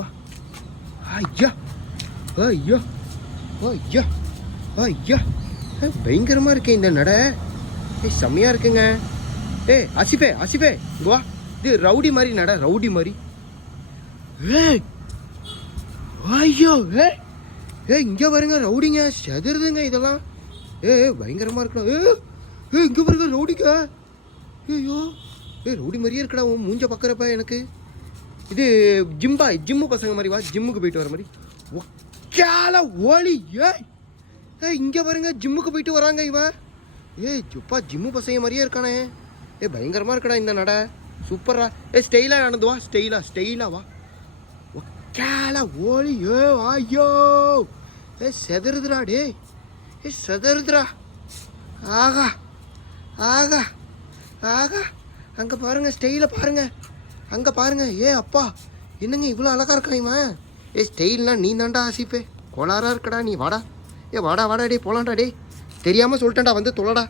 வா. ஐயா ஐயா ஐயா ஐயா பயங்கரமாக இருக்கே இந்த நடை. செம்மையாக இருக்குங்க. அசிபே இங்க வா. இது ரவுடி மாதிரி நட, ரவுடி மாதிரி. ஐயோ இங்கே பாருங்க ரவுடிங்க செதறுதுங்க இதெல்லாம். பயங்கரமாக இருக்கலாம். இங்கே பாருங்க ரவுடிங்க. ஐயோ ரவுடி மாதிரியே இருக்கடா உன் மூஞ்ச பார்க்குறப்ப எனக்கு. இது ஜிம்மு பசங்க மாதிரி. வா ஜிம்முக்கு போயிட்டு வர மாதிரி. ஒக்கால ஓலி. இங்கே பாருங்க ஜிம்முக்கு போயிட்டு வராங்க இவன். சுப்பா ஜிம்மு பசங்க மாதிரியே இருக்கானே. பயங்கரமாக இருக்கடா இந்த நடை. சூப்பரா. ஸ்டைலாக நடந்து வா. ஸ்டைலாக வா. ஒக்கால ஓலி. ஐயோ செதறுதுடா டே. செதறுதுடா. ஆகா ஆகா ஆகா. அங்கே பாருங்க ஸ்டைலை பாருங்க. அங்கே பாருங்க. அப்பா என்னங்க இவ்வளோ அழகா இருக்கான் இவன். ஸ்டைல்னா நீ தான்டா ஆசிப்பே. கோளாராக இருக்கடா நீ. வாடா வாடா டே போலாம்டா டே. தெரியாமல் சொல்லிட்டேன்டா வந்து தொலைடா.